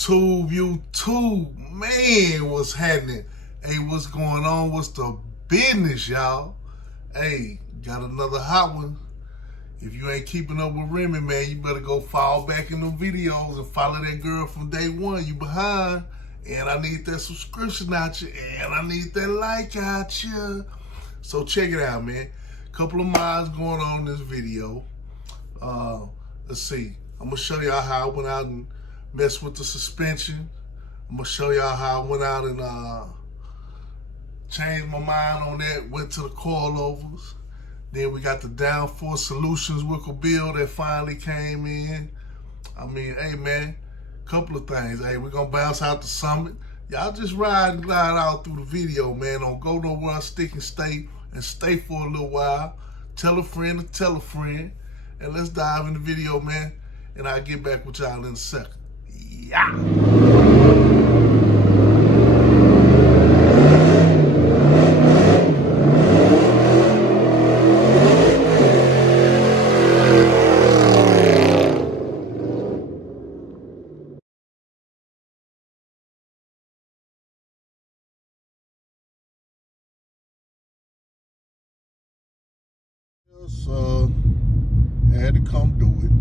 YouTube, man, what's happening? Hey, what's going on? What's the business, y'all? Hey, got another hot one. If you ain't keeping up with Remy, man, you better go fall back in the videos and follow that girl from day one. You behind. And I need that subscription out you. And I need that like out you. So check it out, man. Couple of miles going on in this video. Let's see. I'm going to show y'all how I went out and messed with the suspension. I'm going to show y'all how I went out and changed my mind on that. Went to the coilovers. Then we got the downforce solutions Wicker build that finally came in. I mean, hey, man, couple of things. Hey, we're going to bounce out the summit. Y'all just ride and glide out through the video, man. Don't go nowhere, stick and stay for a little while. Tell a friend to tell a friend. And let's dive in the video, man. And I'll get back with y'all in a second. Yeah. Had to come do it.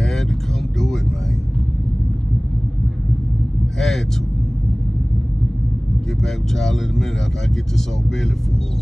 Had to come do it, man. Had to. Get back with y'all in a minute after I get this old belly full,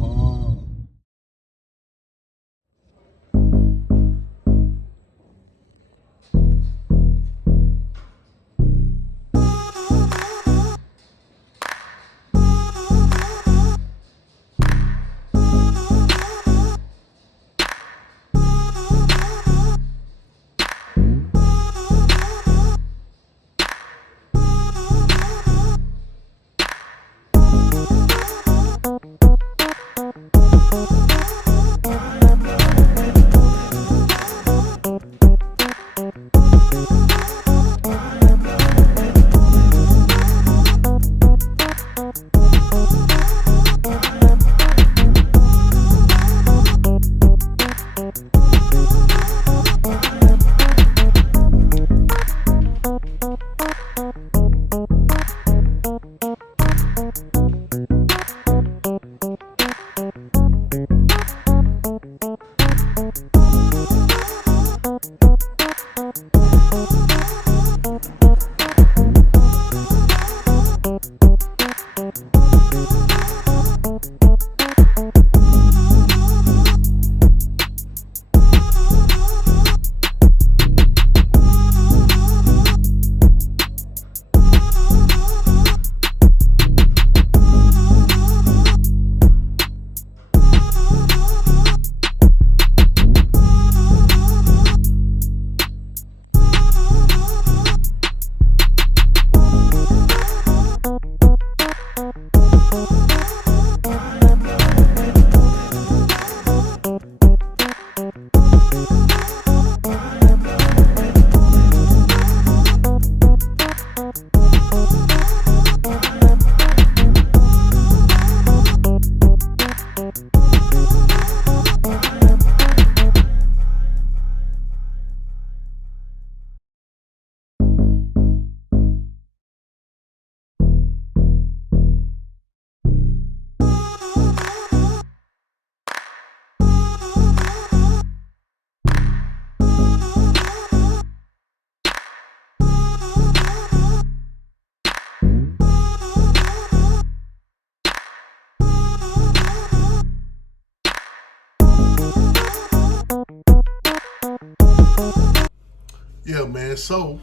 Yeah, man, so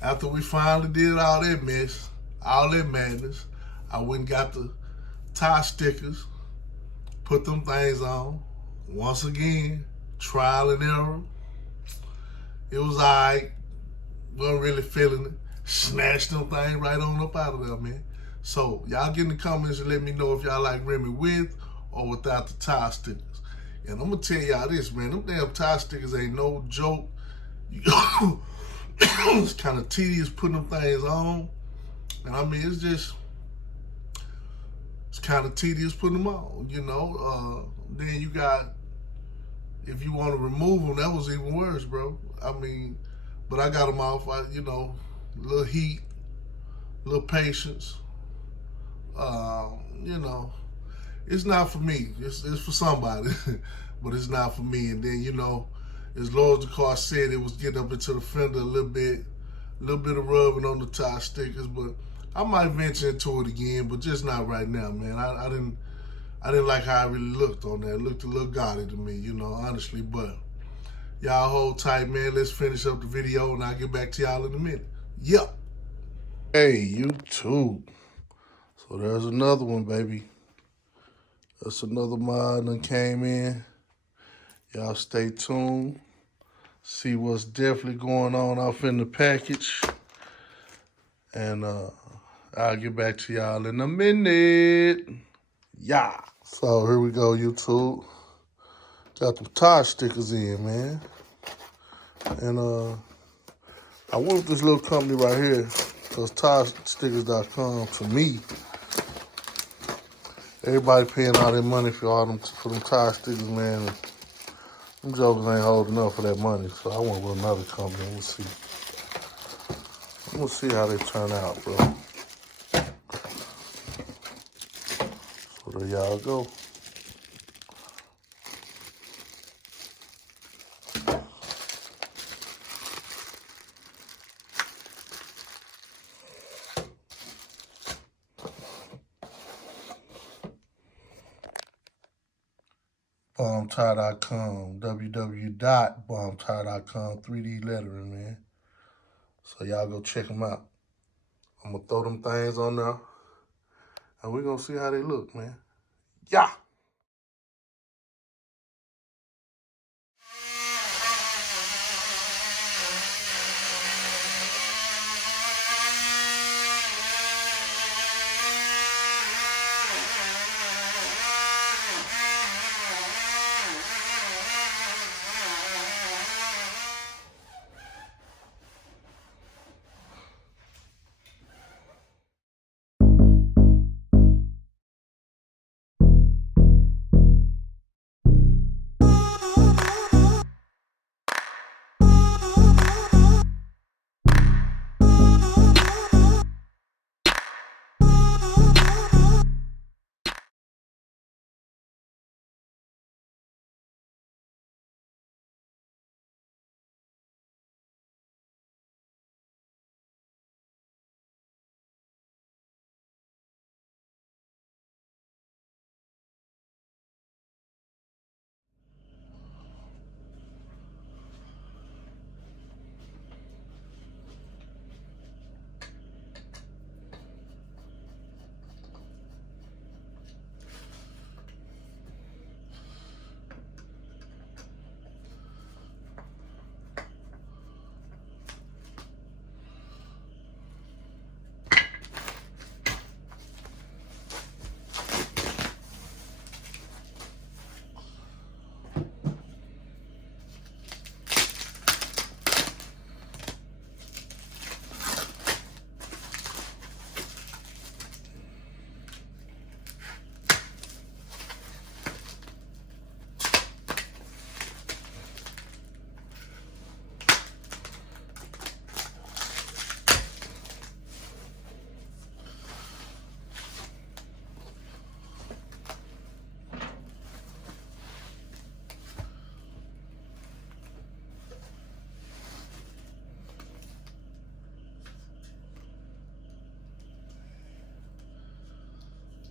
after we finally did all that mess, all that madness, I went and got the tie stickers, put them things on. Once again, trial and error. It was all right. Wasn't really feeling it. Snatched them things right on up out of there, man. So y'all get in the comments and let me know if y'all like Remy with or without the tie stickers. And I'm going to tell y'all this, man. Them damn tie stickers ain't no joke. It's kind of tedious putting them things on. And I mean, it's kind of tedious putting them on, you know. Then you got, if you want to remove them, that was even worse, bro. I mean, but I got them off, you know, A little heat, a little patience. You know, it's not for me. It's for somebody, but it's not for me. And then, you know, as low as the car said, it was getting up into the fender a little bit of rubbing on the tire stickers. But I might venture into it again, but just not right now, man. I didn't like how I really looked on that. It looked a little gaudy to me, you know, honestly. But y'all hold tight, man. Let's finish up the video, and I'll get back to y'all in a minute. Yep. Hey, YouTube. So there's another one, baby. That's another mod that came in. Y'all stay tuned. See what's definitely going on off in the package. And I'll get back to y'all in a minute. Yeah. So here we go, YouTube. Got them tire stickers in, man. And I went with this little company right here, because TireStickers.com, to me, everybody paying all their money for them tire stickers, man. Them jokers ain't holding up for that money, so I went with another company. We'll see. We'll see how they turn out, bro. So there y'all go. BombTire.com, www.bombtire.com, 3D lettering, man. So y'all go check them out. I'm going to throw them things on there, and we're going to see how they look, man. Yeah.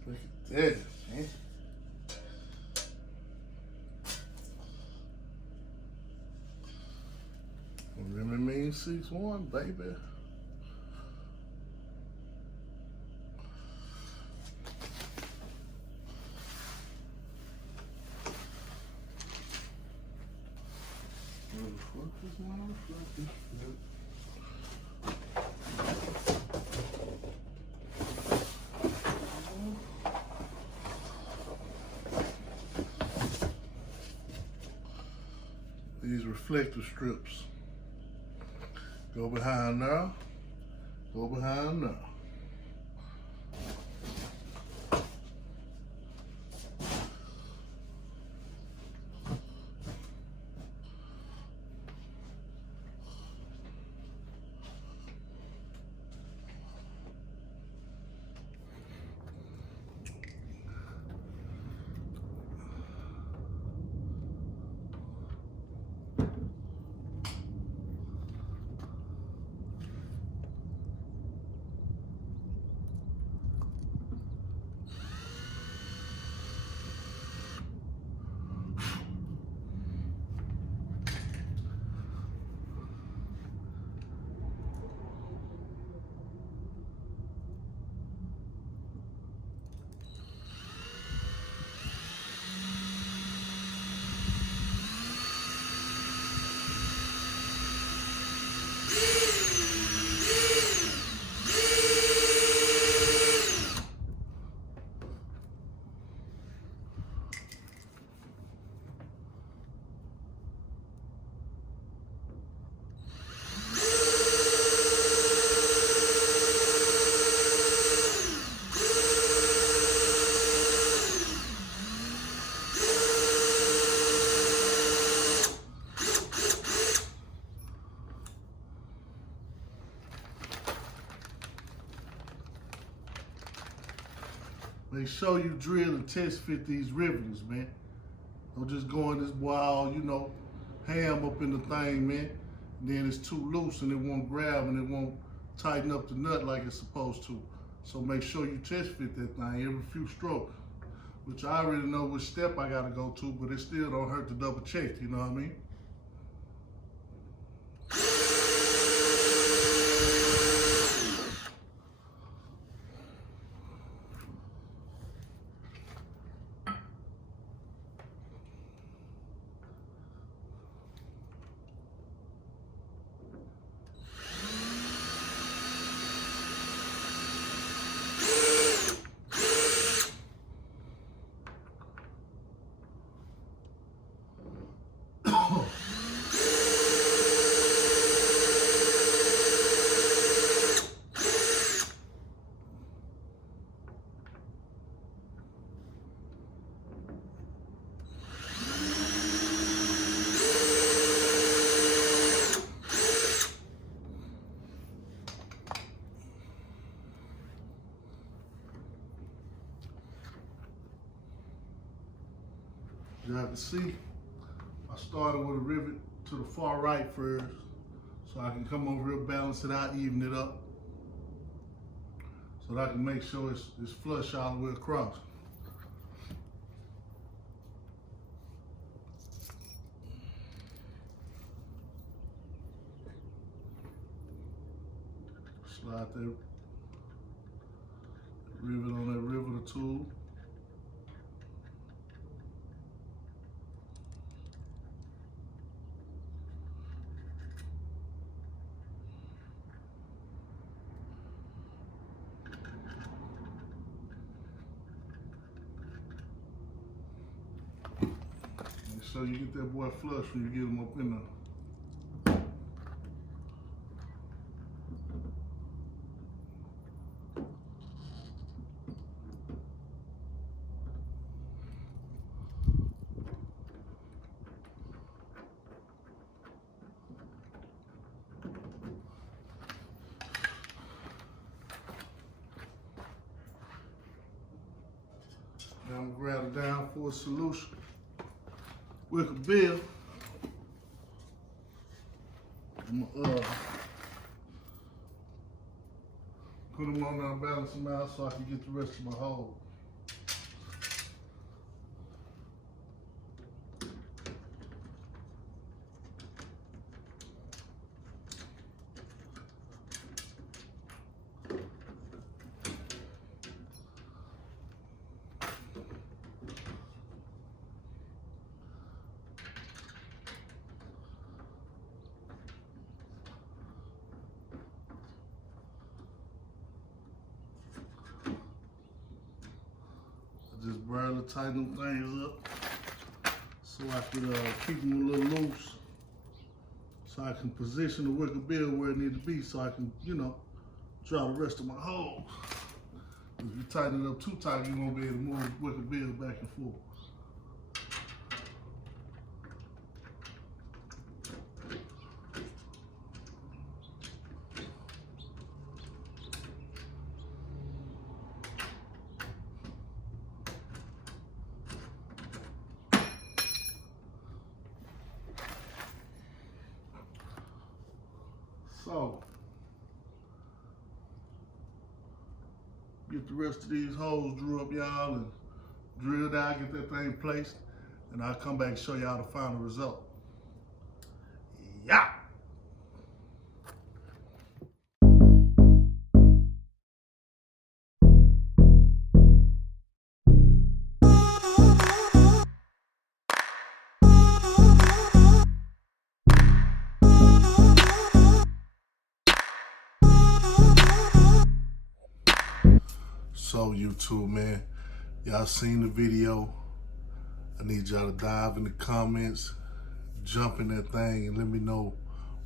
Look at this, man. Remember me 6'1", baby. These reflective strips go behind there, go behind there. make sure you drill and test fit these riveters, man. Don't just go in this wild, ham up in the thing, man. And then it's too loose and it won't grab and it won't tighten up the nut like it's supposed to. So make sure you test fit that thing every few strokes, which I already know which step I gotta go to, but it still don't hurt to double check, you know what I mean? You have to see, I started with a rivet to the far right first, so I can come over here, balance it out, even it up, so that I can make sure it's flush all the way across. Slide that rivet on that riveter tool. So you get that boy flush when you get him up in there. Now I'm gonna grab it down for a solution. Wicker bill. I'm gonna put them on there and balance them out so I can get the rest of my hole. Just barely tighten them things up so I can keep them a little loose, so I can position the wicker bill where it needs to be, so I can, draw the rest of my holes. If you tighten it up too tight, you won't be able to move the wicker bill back and forth. So, get the rest of these holes drew up, y'all, and drilled out, get that thing placed, and I'll come back and show y'all the final result. Yeah! So YouTube, man, y'all seen the video. I need y'all to dive in the comments, jump in that thing, and let me know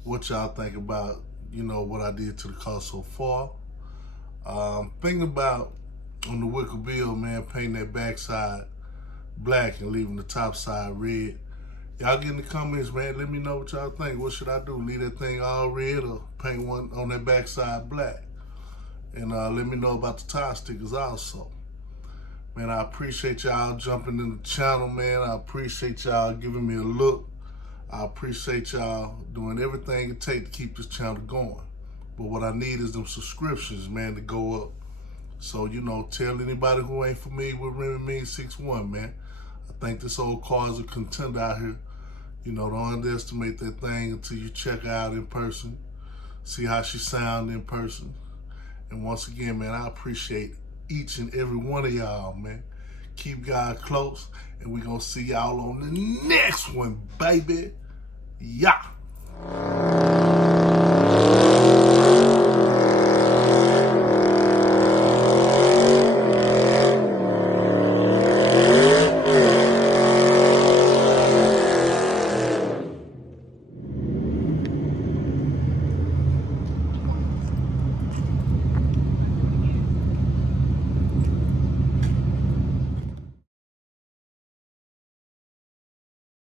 what y'all think about, what I did to the car so far. Thinking about on the wicker bill, man, painting that backside black and leaving the top side red. Y'all get in the comments, man. Let me know what y'all think. What should I do? Leave that thing all red or paint one on that backside black? And let me know about the tire stickers also. Man, I appreciate y'all jumping in the channel, man. I appreciate y'all giving me a look. I appreciate y'all doing everything it takes to keep this channel going. But what I need is them subscriptions, man, to go up. So, you know, tell anybody who ain't familiar with Remy Mean 61, man. I think this old car is a contender out here. You know, don't underestimate that thing until you check her out in person. See how she sound in person. And once again, man, I appreciate each and every one of y'all, man. Keep God close, and we gonna see y'all on the next one, baby. Yeah.